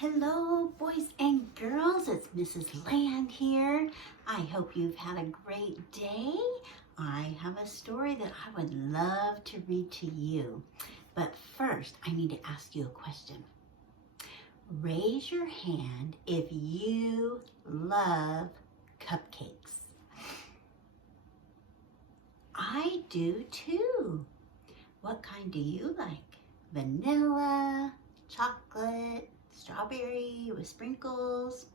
Hello, boys and girls. It's Mrs. Land here. I hope you've had a great day. I have a story that I would love to read to you. But first, I need to ask you a question. Raise your hand if you love cupcakes. I do too. What kind do you like? Vanilla, chocolate, strawberry with sprinkles.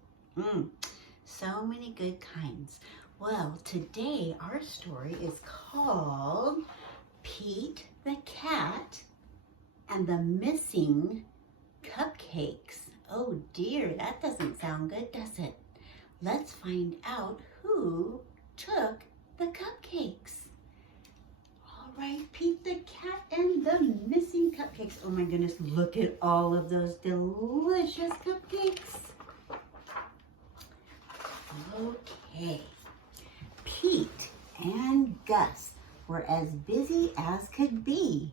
So many good kinds. Well, today our story is called Pete the Cat and the Missing Cupcakes. Oh dear, that doesn't sound good, does it? Let's find out who took the cupcakes. All right, Pete the Cat and the Missing Cupcakes. Oh my goodness, look at all of those delicious cupcakes. Okay, Pete and Gus were as busy as could be.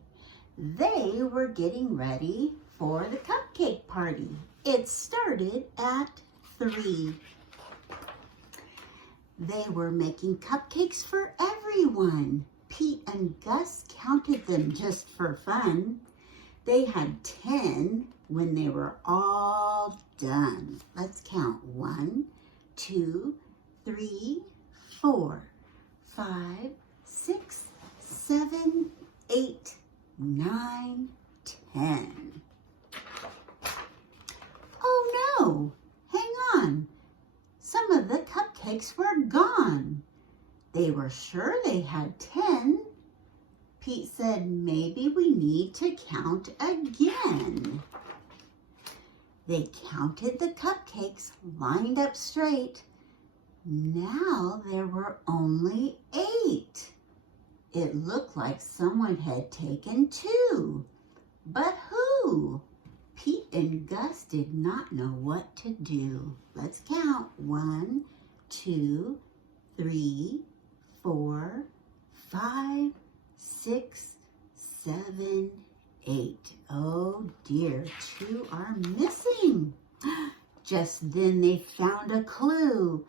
They were getting ready for the cupcake party. It started at 3. They were making cupcakes for everyone. Pete and Gus counted them just for fun. They had 10 when they were all done. Let's count. 1, 2, 3, 4, 5, 6, 7, 8, 9, 10. Oh no, hang on. Some of the cupcakes were gone. They were sure they had 10. Pete said, maybe we need to count again. They counted the cupcakes lined up straight. Now there were only 8. It looked like someone had taken 2. But who? Pete and Gus did not know what to do. Let's count. 1, 2, 3, 4, 5, 6, 7, 8. Oh dear, 2 are missing. Just then they found a clue.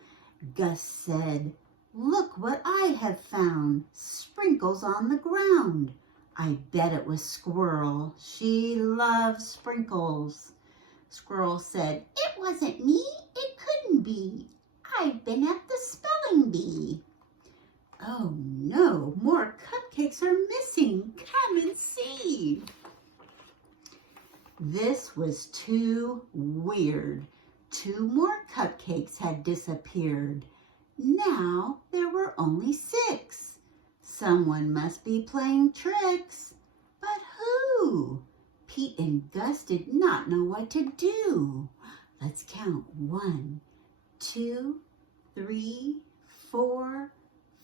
Gus said, "Look what I have found. Sprinkles on the ground. I bet it was Squirrel. She loves sprinkles." Squirrel said, "It wasn't me. It couldn't be. I've been at the spelling bee." Oh no, more cupcakes are missing. Come and see. This was too weird. 2 more cupcakes had disappeared. Now there were only 6. Someone must be playing tricks. But who? Pete and Gus did not know what to do. Let's count. 1, 2, 3, 4,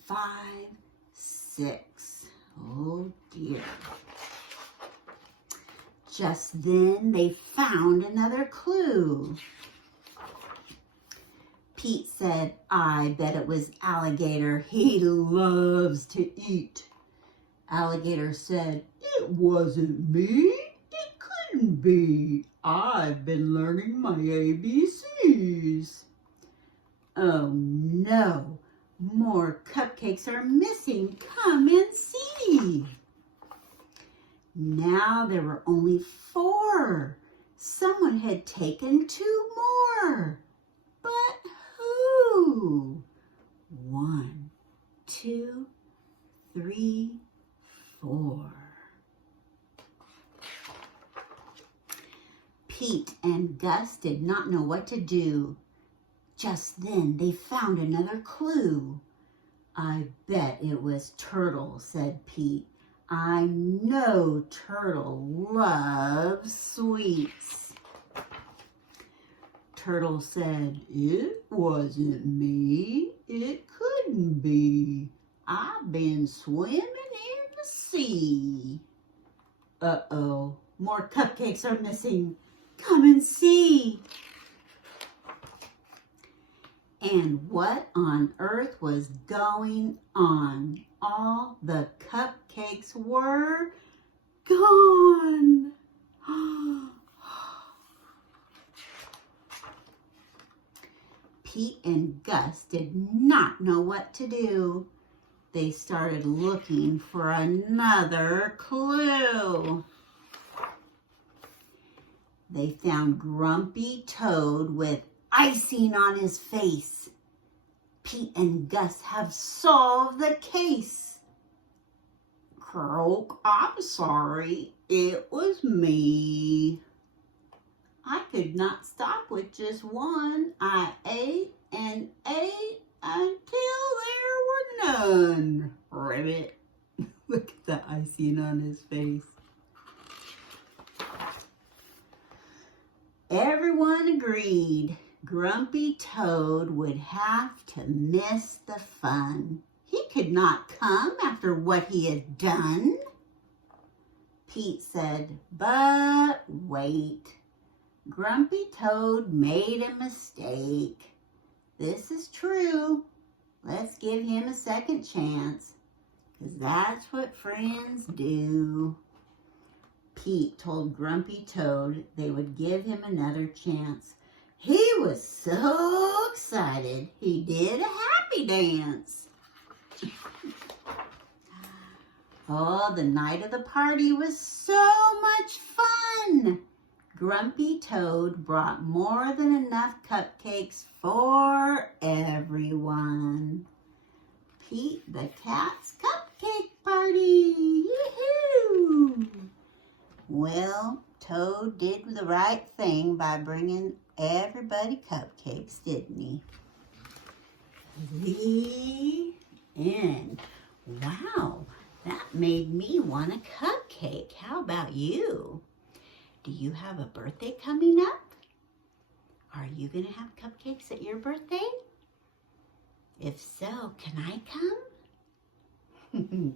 5, 6. Oh dear. Just then they found another clue. Pete said, "I bet it was Alligator. He loves to eat." Alligator said, "It wasn't me. It couldn't be. I've been learning my ABCs." Oh no, more cupcakes are missing. Come and see. Now there were only 4. Someone had taken 2 more. But who? 1, 2, 3, 4. Pete and Gus did not know what to do. Just then they found another clue. "I bet it was Turtle," said Pete. "I know Turtle loves sweets." Turtle said, "It wasn't me. It couldn't be. I've been swimming in the sea." Uh-oh, more cupcakes are missing. Come and see. And what on earth was going on? All the cupcakes were gone. Pete and Gus did not know what to do. They started looking for another clue. They found Grumpy Toad with icing on his face. Pete and Gus have solved the case. Croak, I'm sorry, it was me. I could not stop with just one. I ate and ate until there were none. Ribbit. Look at the icing on his face. Everyone agreed Grumpy Toad would have to miss the fun. He could not come after what he had done. Pete said, but wait. Grumpy Toad made a mistake. This is true. Let's give him a second chance, 'cause that's what friends do. Pete told Grumpy Toad they would give him another chance. He was so excited he did a happy dance. Oh, the night of the party was so much fun. Grumpy Toad brought more than enough cupcakes for everyone. Pete the Cat's cupcake party. Yoo-hoo! Well, Toad did the right thing by bringing everybody cupcakes, didn't he? The end. Wow, that made me want a cupcake. How about you? Do you have a birthday coming up? Are you going to have cupcakes at your birthday? If so, can I come?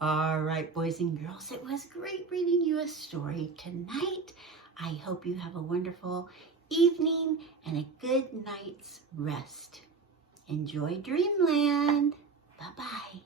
All right, boys and girls, it was great reading you a story tonight. I hope you have a wonderful evening and a good night's rest. Enjoy Dreamland. Bye-bye.